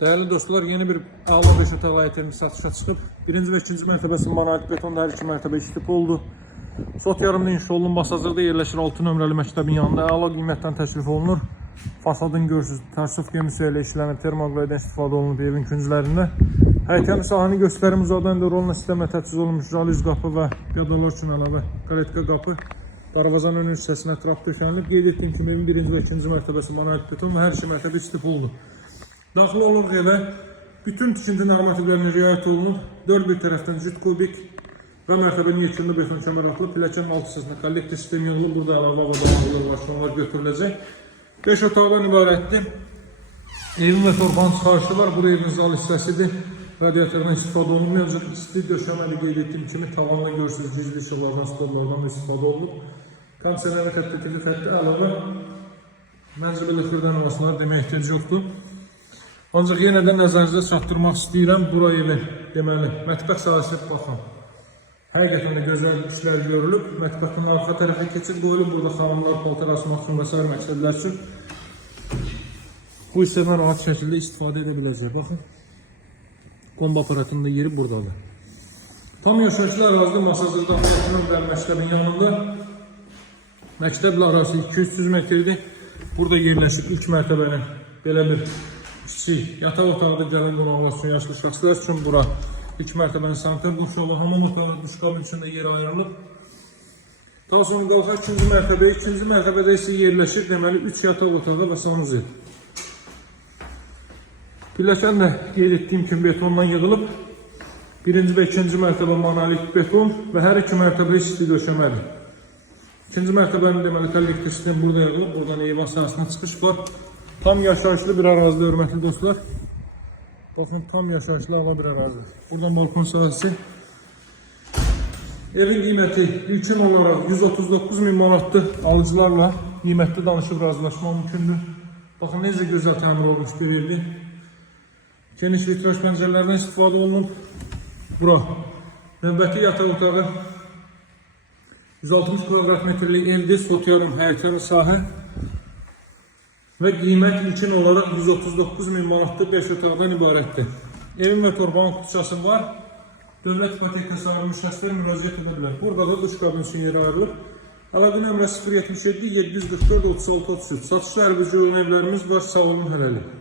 Değerli dostlar, yeni bir ağla 5 otaqlı ayetimiz satışa çıxıb. Birinci ve ikinci mərtəbəsi monolit betonda, hər iki mərtəbə işlip oldu. Sot yarımda inşa olunun Basazırda yerləşir 6 nömrəli məktəbin yanında. Əla qiymətdən təklif olunur. Fasadın görürsünüz, tərsuf gemisi ilə işlənib, termoqlaydan istifadə olunub evin künclərində. Həyətyanı sahəni göstərim uzadan da roluna sistemlə təchiz olunmuş raliz qapı və piyadalar üçün əlavə karetka qapı. Darvazanın ön hissəsinə trap döşənilib. Qeyd etdiyim kimi evin birinci və ikinci mərtəbəsi monolit beton və hər iki mərtəbə işlip oldu. Daxil olur evə bütün tikinti normativlərinə riayət olunub. 4 bir tərəfdən cüt kubik və mərtəbənin yekunda beton kəmər atılıb. Pilləkənin alt hissəsinə kollektor sistemi yolunub. Burada əlavə avadanlıqlar var, şonlar götürüləcək. 5 otaqdan ibarətdir. Evin və torbanın çıxarışı var. Bu evin zal hissəsidir. Radiatordan istifadə olunmayacaq. İsti döşəməli qeyd etdiyim kimi tavandan görürsünüz, gizli işıqlardan, stollardan istifadə olunub. Kondisioner və təbdəli xətti əlavə mənzibəli xırdan olmasına demək ehtiyac yoxdur. Ancaq yenə də nəzərinizə çatdırmaq istəyirəm. Bura evi, deməli, mətbəx sahəsinə baxın. Həqiqətən də gözəl işlər görülüb. Mətbəxin arxa tərəfə keçid qoyulub. Burada xanımlar paltar asmaq üçün və s. məqsədlər üçün bu hissədən rahat şəkildə istifadə edə biləcək. Baxın, kombi aparatının da yeri buradadır. Tam yaşayışlı ərazidə Masazırda məktəbin yanında. Məktəblə arası 200 metrdir. Burada yerləşib ilk mərtəbənin belə bir kiçik yataq otağında gələn qonaqlar üçün, yaşlı şəxslər üçün bura ilk mərtəbənin sanitar qurşağı, hamam otağı, duş kabin üçün də yer ayrılıb. Daha sonra qalxaq ikinci mərtəbəyə. İkinci mərtəbədə isə yerləşir deməli 3 yataq otağı və sanuzel. Pilləkən də qeyd etdiyim kimi betondan yığılıb. Birinci və ikinci mərtəbə monolit beton və hər iki mərtəbə isti döşəmədir. İkinci mərtəbənin deməli kollektor sistemi burada yığılıb. Buradan eyvan sahəsinə çıxış var. Tam yaşayışlı bir ərazidə, hörmətli dostlar. Baxın, tam yaşayışlı ala bir ərazidə. Buradan balkon sahəsi. Evin qiyməti ilkin olaraq 139 min manatdır. Alıcılarla qiymətli danışıb razılaşma mümkündür. Baxın, necə gözəl təmir olmuş bir evdir. Geniş vitraj pəncərələrdən istifadə olunub. Bura növbəti yataq otağı 160 kvadrat metrlik evdir. Sot yarım həyətyanı sahə. Və qiymət ilkin olaraq 139 min manatdır, 5 otaqdan ibarətdir. Evin və torbanın kutuçası var. Dövlət ipotekası alınmış şəxslər müraciət edə bilər. Burada da duş kabin üçün yeri ayrılıb. Əlaqə nömrəsi 077 744 36 33. Satışlı əlbəci olan evlərimiz var. Sağ olun, hələlik.